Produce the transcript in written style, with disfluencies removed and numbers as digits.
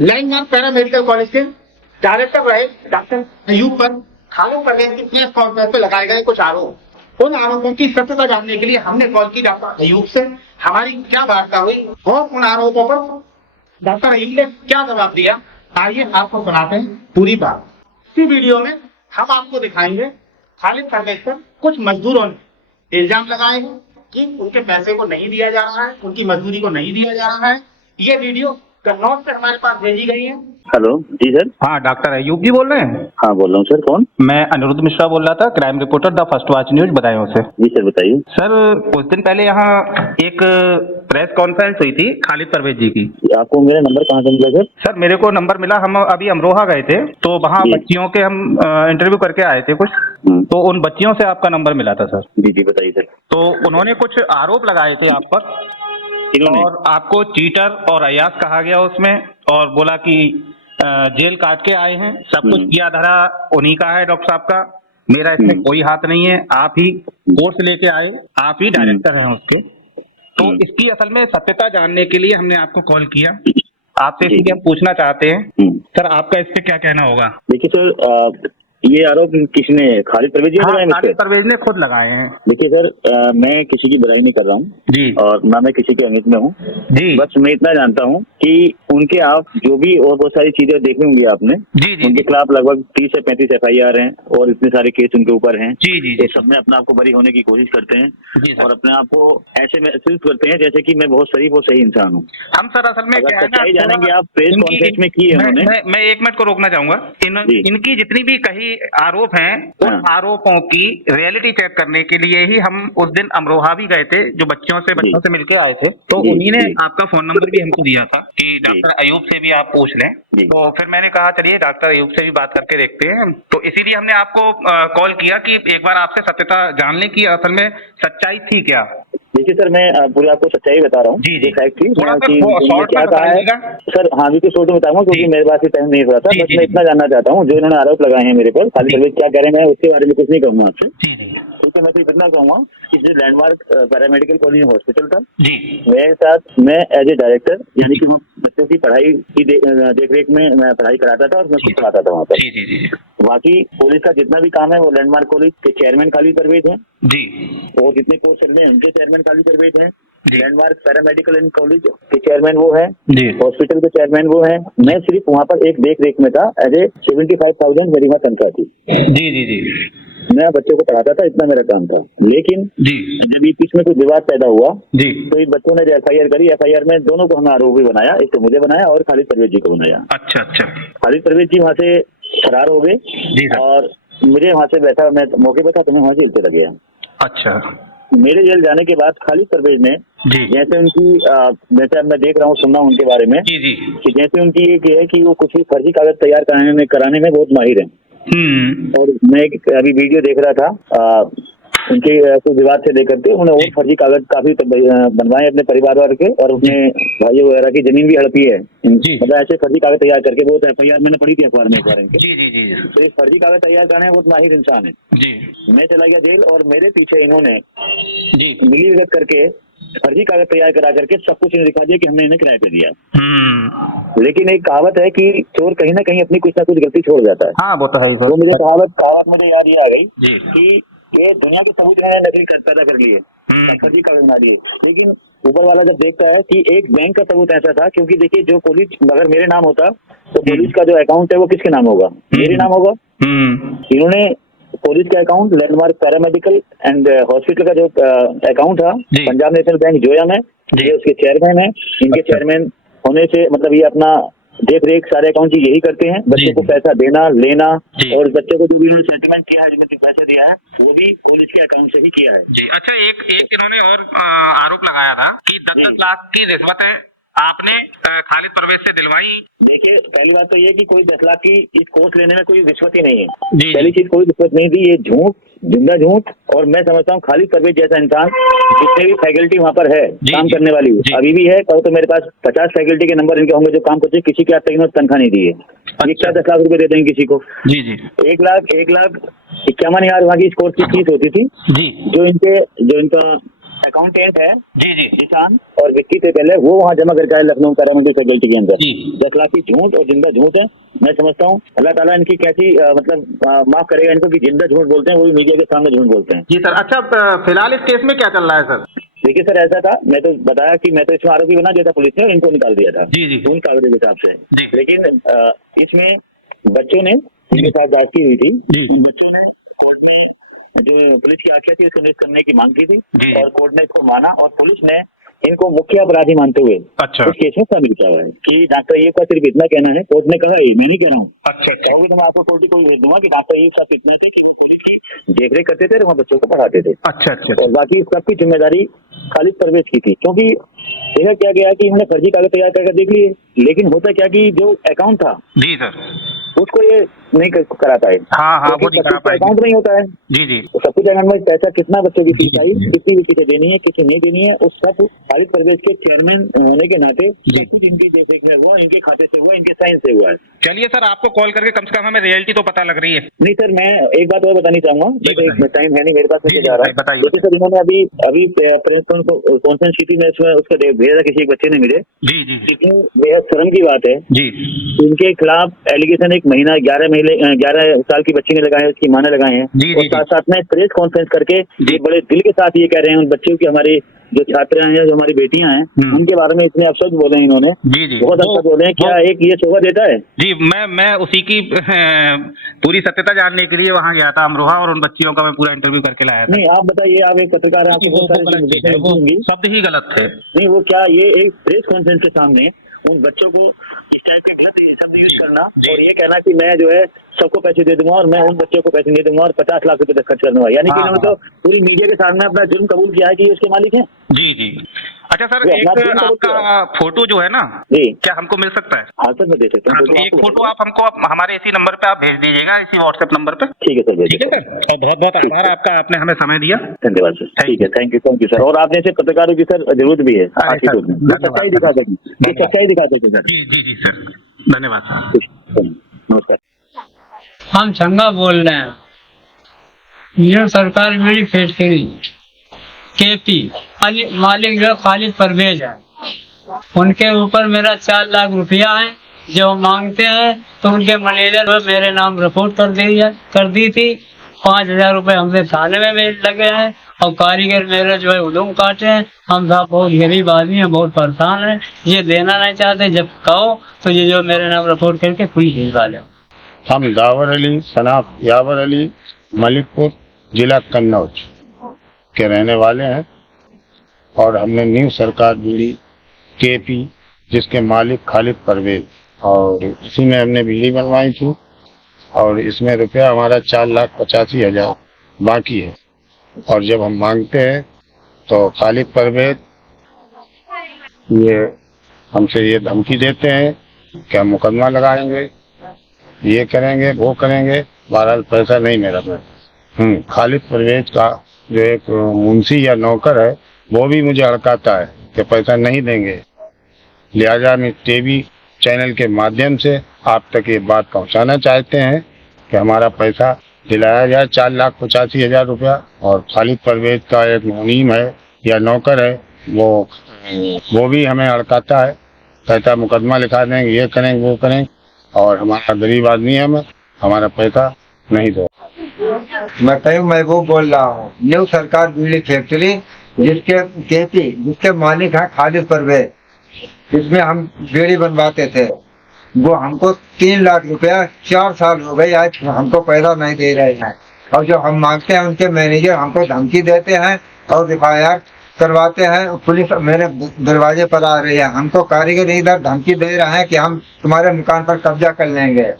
Landmark para medical college के director रहे doctor Ayub पर खालिद परवेज की प्रेस कॉन्फ्रेंस में लगाए गए कुछ आरोप, उन आरोपों की सत्यता जानने के लिए हमने कॉल की डॉक्टर अयूब से। हमारी क्या वार्ता हुई और उन आरोपों पर डॉक्टर अयूब ने क्या जवाब दिया, आइए आपको सुनाते हैं पूरी बात। इसी वीडियो में हम आपको दिखाएंगे खालिद परवेज पर कुछ मजदूरों ने इल्जाम लगाए हैं कि उनके पैसे को नहीं दिया जा रहा है, उनकी मजदूरी को नहीं दिया जा रहा है। ये वीडियो कन्नौज से हमारे पास भेजी गई है। हेलो जी सर। हाँ, डॉक्टर अयूब जी बोल रहे हैं? हाँ बोल रहा हूँ सर। कौन? मैं अनिरुद्ध मिश्रा बोल रहा था, crime reporter the first watch news Badaun से। जी सर बताइए। सर, कुछ दिन पहले यहाँ एक प्रेस कॉन्फ्रेंस हुई थी खालिद परवेज जी की। आपको मेरा नंबर कहाँ से मिला सर? सर, मेरे को नंबर मिला, हम अभी अमरोहा गए थे तो वहाँ जी। बच्चियों के हम इंटरव्यू करके आए थे कुछ, तो उन बच्चियों से आपका नंबर मिला था सर। जी जी बताइए सर। तो उन्होंने कुछ आरोप लगाए थे आप पर इन्होंने? और आपको चीटर और अयास कहा गया उसमें, और बोला कि जेल काट के आए हैं, सब कुछ किया धरा उन्हीं का है, डॉक्टर साहब का, मेरा इसमें कोई हाथ नहीं है, आप ही कोर्स लेके आए, आप ही डायरेक्टर हैं उसके। तो इसकी असल में सत्यता जानने के लिए हमने आपको कॉल किया, आपसे इसलिए हम पूछना चाहते हैं सर, आपका इस पे क्या कहना होगा? देखिए सर, ये आरोप किसने? खालिद परवेज जी ने लगाए? खालिद परवेज ने खुद लगाए हैं। देखिए सर, मैं किसी की बुराई नहीं कर रहा हूँ जी, और ना मैं किसी के अमित में हूँ जी, बस मैं इतना जानता हूँ कि उनके आप जो भी और बहुत सारी चीजें देखी होंगी आपने, जी, जी, उनके खिलाफ लगभग 30 से 35 FIR हैं और इतने सारे केस उनके ऊपर हैं। जी, जी, तो जी, सब में अपने आप को बरी होने की कोशिश करते हैं जी सर। और अपने आप को ऐसे महसूस करते हैं जैसे कि मैं बहुत शरीफ और सही इंसान हूँ। हम सर असल में अगर क्या है ना, सच्चाई जानेंगे आप, प्रेस कॉन्फ्रेंस में की है उन्होंने। मैं 1 मिनट को रोकना चाहूंगा। जी। इनकी जितनी भी कही आरोप हैं, उन आरोपों की रियलिटी चेक करने के लिए ही हम उस दिन अमरोहा भी गए थे, जो बच्चों से मिलके आए थे। तो जी, उन्हीं ने जी। आपका फोन नंबर भी हमको दिया था कि डॉक्टर अयूब से भी आप पूछ लें। जी। तो फिर मैंने कहा चलिए डॉक्टर अयूब से भी बात करके देखते हैं। तो इसीलिए हमने आपको कॉल किया कि एक बार आपसे सत्यता जान लें कि असल में सच्चाई थी क्या। देखिए सर, मैं पूरी आपको सच्चाई बता रहा हूँ। जी, जी। फैक्ट थी थोड़ा सा कि शॉर्ट क्या में कहा है बताइएगा। सर। हाँ बिल्कुल शॉर्ट में बताऊंगा क्योंकि जी। मेरे पास टाइम नहीं हो रहा था। जी, बस जी, मैं जी। इतना जानना चाहता हूँ, जो इन्होंने आरोप लगाए हैं मेरे पर, खालिद परवेज क्या कह रहे हैं, मैं उसके बारे में कुछ नहीं कहूँगा आपसे। जी, जी, ठीक है, मैं तो इतना कहूँगा कि जो लैंडमार्क पैरामेडिकल कॉलेज हॉस्पिटल था, जी, मेरे साथ मैं एज ए डायरेक्टर, यानी कि बच्चों की पढ़ाई की देख रेख में मैं पढ़ाई कराता था और मैं खुद पढ़ाता था वहाँ पर। जी, जी, जी, बाकी पुलिस का जितना भी काम है वो लैंडमार्क कॉलेज के चेयरमैन खालिद परवेज हैं जी, और जितने कोर्स चल रहे हैं उनके चेयरमैन खालिद परवेज हैं। जी। लैंडमार्क पैरामेडिकल एंड कॉलेज के चेयरमैन वो है, जी, हॉस्पिटल के चेयरमैन वो है। मैं सिर्फ वहाँ पर एक देख रेख में था, एज ए 75,000 मेरी वहाँ तनख्वाह थी। जी, जी, जी, मैं बच्चों को पढ़ाता था, इतना मेरा काम था। लेकिन जी, जब बीच में कुछ विवाद पैदा हुआ जी, तो इन बच्चों ने जो FIR करी, FIR में दोनों को हमने आरोपी बनाया, एक तो मुझे बनाया और खालिद परवेज जी को बनाया। अच्छा, अच्छा, खालिद परवेज जी वहाँ से फरार हो गए जी सर, और मुझे वहाँ से बैठा, मैं मौके पर था तो मैं वहाँ से जेल चला गया। अच्छा, मेरे जेल जाने के बाद खालिद परवेज ने जी, जैसे उनकी जैसे अब मैं देख रहा हूँ, सुन रहा हूँ उनके बारे में जी, जी, कि जैसे उनकी ये है कि वो कुछ भी फर्जी कागज तैयार कराने में बहुत माहिर हैं। और मैं अभी वीडियो देख रहा था उनके कुछ विवाद से लेकर के उन्होंने और फर्जी कागज काफी बनवाए अपने परिवार वाले के और अपने भाइयों वगैरह की जमीन भी हड़पी है। मतलब ऐसे फर्जी कागज तैयार करके बहुत FIR मैंने पढ़ी थी अखबार में एक बार इनके। जी, जी, जी, तो इस फर्जी कागज तैयार करने में बहुत माहिर इंसान है। जी, मैं चला गया जेल और मेरे पीछे इन्होंने जी, मिली भगत करके फर्जी कागज तैयार करा करके सब कुछ इन्हें दिखा दिया कि हमने इन्हें किराए पे दिया। लेकिन एक कहावत है कि चोर कहीं ना कहीं अपनी कुछ ना कुछ गलती छोड़ जाता है। हाँ वो तो है ही तो मुझे कहावत मुझे याद ये आ गई जी, कि ये दुनिया के सबूत इन्होंने नकली पैदा कर लिए, फर्जी कागज बना दिए। लेकिन ऊपर वाला जब देखता है कि एक बैंक का सबूत ऐसा था, क्योंकि देखिए जो पुलिस अगर मेरे नाम होता तो पुलिस का जो अकाउंट है वो किसके नाम होगा? मेरे नाम होगा। इन्होंने पुलिस का account landmark paramedical and hospital का जो अकाउंट था जी। पंजाब नेशनल बैंक जोया में, ये उसके चेयरमैन है। इनके चेयरमैन होने से मतलब ये अपना देख रेख सारे अकाउंट जी यही करते हैं, बच्चों को पैसा देना लेना जी। और बच्चों को जो भी उन्होंने सेटलमेंट किया है, जिसमें पैसा दिया है वो भी पुलिस के अकाउंट से ही किया है। जी। अच्छा, एक इन्होंने और आरोप लगाया था कि 10 लाख की रिश्वतें आपने खालिद परवेज से दिलवाई। देखिए पहली बात तो ये कि कोई 10 लाख की इस कोर्स लेने में कोई रिश्वत ही नहीं है। जी। पहली चीज कोई रिश्वत नहीं दी, ये झूठ, जिंदा झूठ। और मैं समझता हूँ खालिद परवेज जैसा इंसान जितने भी फैकल्टी वहाँ पर है काम करने वाली अभी भी है, कहो तो मेरे पास 50 फैकल्टी के नंबर इनके होंगे जो काम करते, किसी के आज तक इन्होंने तनख्वाह नहीं दी है। ये क्या 10 लाख रुपए दे देंगे किसी को? जी, जी, 1,51,000 वहाँ की इस कोर्स की फीस होती थी। जी, जो इनका अकाउंटेंट है जी जी जिशान और विक्की से पहले वो वहाँ जमा करके आए लखनऊ पैरामेडिकल फैकल्टी के अंदर। जी 10 लाख की झूठ और जिंदा झूठ है। मैं समझता हूँ अल्लाह ताला इनकी कैसी माफ करेगा इनको कि जिंदा झूठ बोलते हैं, वो भी मीडिया के सामने झूठ बोलते हैं। जी सर। अच्छा फिलहाल इस केस में क्या चल रहा है सर? देखिए सर, ऐसा था, मैं तो बताया कि मैं तो इसमें आरोपी बना दिया था पुलिस ने, इनको निकाल दिया था जी जी उन कागजों के हिसाब से। जी। लेकिन इसमें बच्चों ने जिनके साथ जांच की हुई थी, जी बच्चों ने जो पुलिस की आख्या थी उसको नियुक्त करने की मांग की थी जी। और कोर्ट ने इसको माना और पुलिस ने इनको मुख्य अपराधी मानते हुए अच्छा इस केस में शामिल किया हुआ है कि डॉक्टर ये का सिर्फ इतना कहना है। कोर्ट ने कहा ये, मैं नहीं कह रहा हूँ, अच्छा कहोगे तो मैं आपको कोर्ट को भेज दूंगा कि डॉक्टर ये साथ इतना देख रेख करते थे और वहाँ बच्चों को पढ़ाते थे अच्छा अच्छा और बाकी सबकी जिम्मेदारी खालिद परवेज की थी। क्योंकि देखा क्या गया कि इन्होंने फर्जी कागज तैयार करके देख लिए, लेकिन होता क्या कि जो अकाउंट था जी सर। उसको ये नहीं करा पाए। हाँ वो नहीं करा पाएंगे। अकाउंट नहीं होता है जी जी तो सब कुछ अकाउंट में पैसा कितना बच्चों की फीस आई, कितनी किसे देनी है किसे नहीं देनी है, उस सब खालिद परवेज के चेयरमैन होने के नाते जी। कुछ इनकी देखरेख में हुआ, इनके खाते से हुआ, इनके साइन से हुआ है। चलिए सर, आपको कॉल करके कम से कम हमें रियलिटी तो पता लग रही है। नहीं सर, मैं एक बात और बतानी चाहूंगा, जी, बताइए। टाइम है नहीं मेरे पास, जी, मैं जा रहा बताइए, हूँ। जैसे सर इन्होंने अभी प्रेस कॉन्फ्रेंस की थी, मैं उसमें उसका भेजा था, किसी एक बच्चे ने मिले, जी जी कितनी बेहद शर्म की बात है। जी इनके खिलाफ एलिगेशन एक महीना 11 साल की बच्ची ने लगाए, उसकी माँ ने लगाए हैं जी, और जी, साथ साथ में प्रेस कॉन्फ्रेंस करके ये बड़े दिल के साथ ये कह रहे हैं उन बच्चों की, हमारी जो छात्र हैं, जो हमारी बेटियां हैं, उनके बारे में इतने अपशब्द बोले हैं इन्होंने, जी जी बहुत अपशब्द बोले हैं। क्या एक ये शोभा देता है? जी मैं उसी की पूरी सत्यता जानने के लिए वहाँ गया था अमरोहा, और उन बच्चियों का मैं पूरा इंटरव्यू करके लाया था। नहीं आप बताइए, आप एक पत्रकार हैं, आपको वो बहुत गलत चीज है, सारी वो होंगी। शब्द ही गलत थे। नहीं वो क्या, ये एक प्रेस कॉन्फ्रेंस के सामने उन बच्चों को इस टाइप के गलत शब्द यूज करना और ये कहना कि मैं जो है सबको पैसे दे दूंगा और मैं उन बच्चों को पैसे नहीं दूंगा और 50 लाख रुपए तक खर्च कर दूंगा, यानी कि इन्होंने तो पूरी मीडिया के सामने अपना जुर्म कबूल किया है कि ये उसके मालिक हैं। जी जी। अच्छा सर, ये एक अपना जुर्म कबूल किया आपका फोटो जो है ना, जी क्या हमको मिल सकता है? हाँ सर, मैं दे सकता हाँ, हूँ। तो एक फोटो आप हमको हमारे इसी नंबर पे आप भेज दीजिएगा, इसी व्हाट्सएप नंबर पे। ठीक है सर, ठीक है सर, और बहुत बहुत आभार आपका, आपने हमें समय दिया। धन्यवाद सर। ठीक है, थैंक यू सर। और आपने से पत्रकारों की सर जरूरत भी है आज की सर, में, धन्यवाद। सच्चाई दिखा देगी, सच्चाई दिखा देगी सर। जी जी जी सर, धन्यवाद सर। नमस्कार। हम चंगा बोल रहे हैं। ये सरकार मेरी फैक्ट्री केपी मालिक जो खालिद परवेज है, उनके ऊपर मेरा 4 लाख रुपया है। जो मांगते हैं तो उनके मैनेजर मेरे नाम रिपोर्ट कर दी थी। 5,000 रुपए हमसे थाने में लगे हैं और कारीगर मेरे जो है उदम काटे हैं। हम साहब बहुत गरीब आदमी हैं, बहुत परेशान हैं, ये देना नहीं चाहते। जब कहो तो ये जो मेरे नाम रिपोर्ट करके पुलिस भिजवा लो। हम दावर अली सनाफ यावर अली मलिकपुर जिला कन्नौज के रहने वाले हैं और हमने न्यू सरकार बीड़ी केपी जिसके मालिक खालिद परवेज, और इसी में हमने बीड़ी बनवाई थी और इसमें रुपया हमारा 4,85,000 बाकी है। और जब हम मांगते हैं तो खालिद परवेज ये हमसे ये धमकी देते हैं कि हम मुकदमा लगाएंगे, ये करेंगे, वो करेंगे। बहरहाल पैसा नहीं मेरा में। खालिद परवेज का जो एक मुंशी या नौकर है वो भी मुझे अड़काता है कि पैसा नहीं देंगे। लिहाजा हम टीवी चैनल के माध्यम से आप तक ये बात पहुंचाना चाहते हैं कि हमारा पैसा दिलाया जाए, 4,85,000 रुपया। और खालिद परवेज का एक मुनीम है या नौकर है, वो भी हमें अड़काता है, कहता मुकदमा लिखा देंगे, ये करेंगे, वो करेंगे, और हमारा गरीब आदमी है, हमारा पैसा नहीं दो। मैं कहीं महबूब बोल रहा हूँ, न्यू सरकार बीड़ी फैक्ट्री जिसके मालिक है खालिद परवेज। इसमें हम बीड़ी बनवाते थे। वो हमको 3 लाख रुपया 4 साल हो गए आज हमको पैसा नहीं दे रहे हैं, और जो हम मांगते हैं उनके मैनेजर हमको धमकी देते हैं और एफआईआर करवाते हैं। पुलिस मेरे दरवाजे पर आ रही है, हमको कारीगर इधर धमकी दे रहे हैं कि हम तुम्हारे मकान पर कब्जा कर लेंगे।